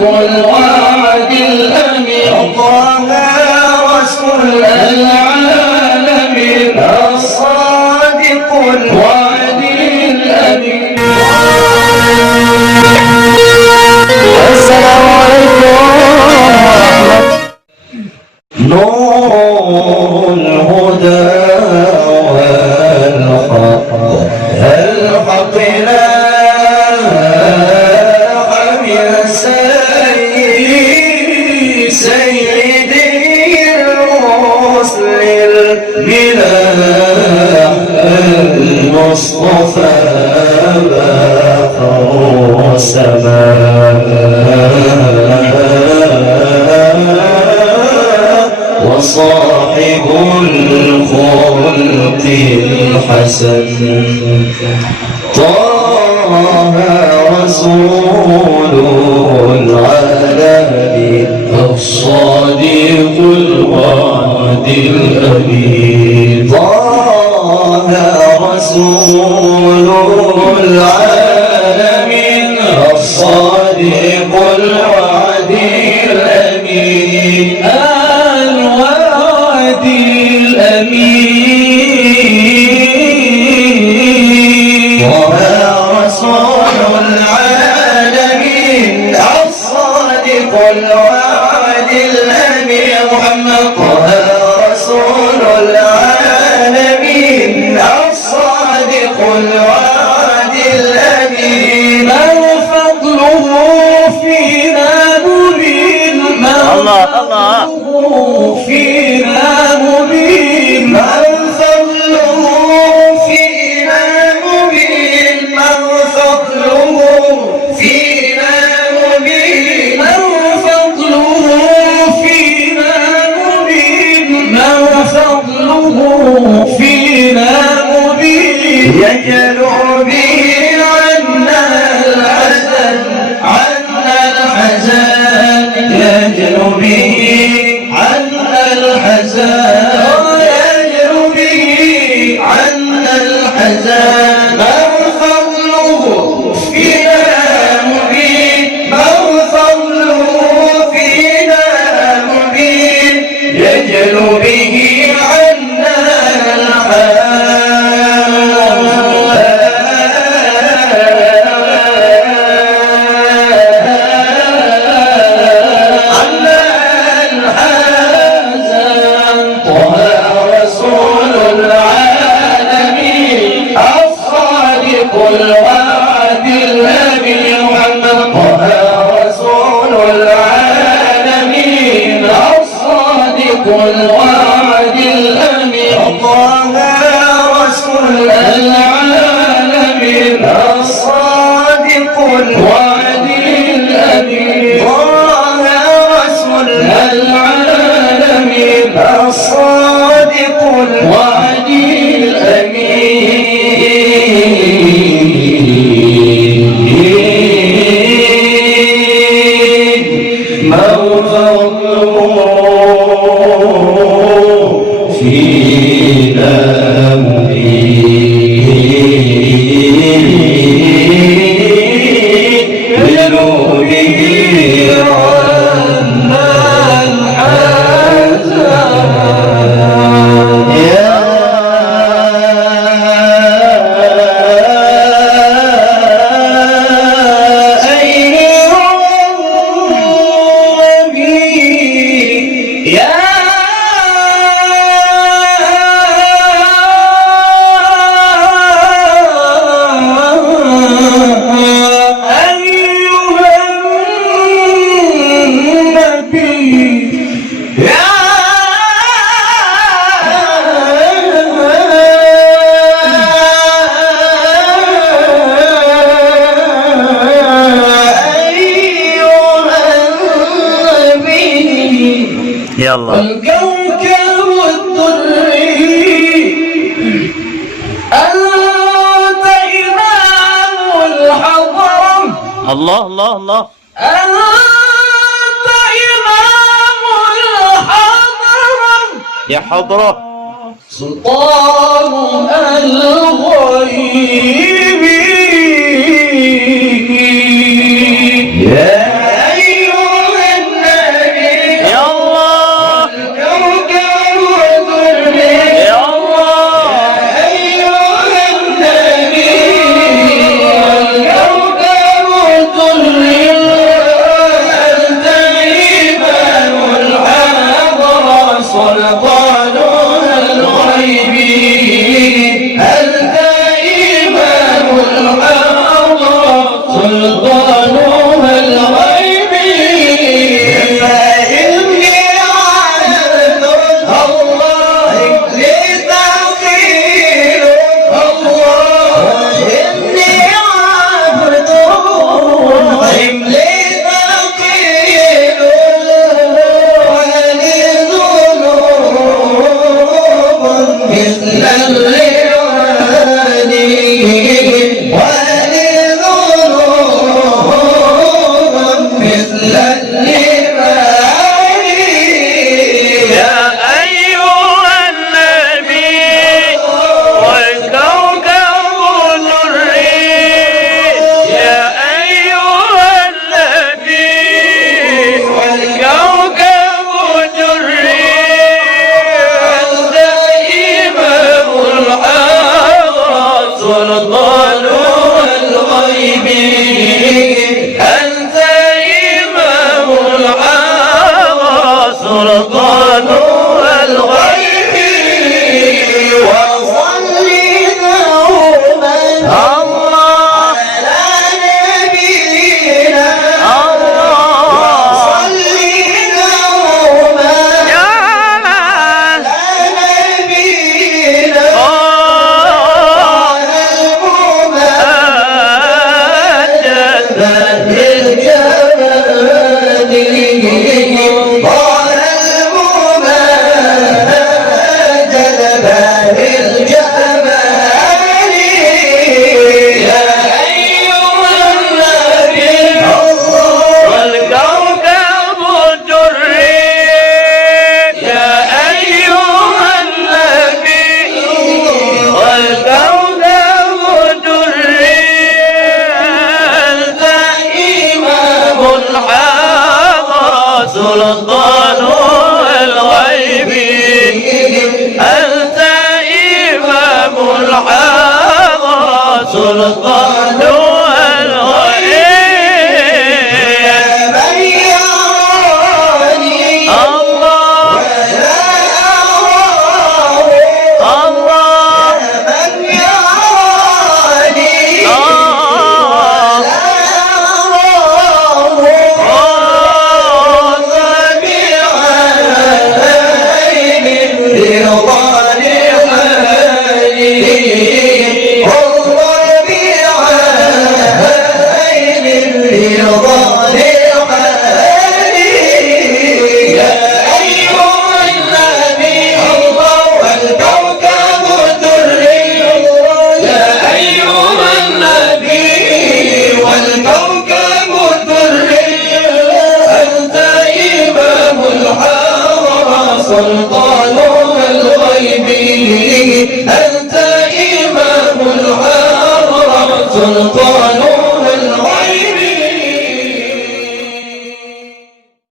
الوعد الأمين طه رسول العالمين الصادق الوعد الأمين. السلام عليكم ورحمة نور الهدى والحق الحق لاح من سيدي الرسل الملاح المصطفى بحر السماء وصاحب الخلق الحسن طه رسول العالمين الصادق الوعد الأمين طه رسول العالمين الصادق الوعد الأمين الوعد الأمين طه رسول العالمين الصادق الوعد الأمين محمد طه رسول العالمين الصادق الوعد الأمين فضله فينا مبين الله الله فينا مبين فضله فينا مبين فضله فينا مبين فضله فينا مبين فضله فينا مبين يجلو به عنا الحزن يجلو به عنا الحزن يجلو به عنا الحزن فضله فينا مبين فضله فينا مبين يجلو به عنا الوعد الأمين محمد طه رسول العالمين الصادق الوعد الأمين طه رسول العالمين الصادق الوعد الأمين طه رسول العالمين الصادق الوعد الأمين فينا مبين يجلو به عنا الحزن يا أيها النبي يا يلا والكوكب الدري أنت إمام الحضرة الله الله الله أنت إمام الحضرة يا حضرة سلطان الغيب يا أيها سلطان الغيب أنت إمام الحضرة سلطان الغيب من يراني الله ولا أراه الله من يراني الله والكوكب الدري أنت إمام الحضرة سلطان الغيب أنت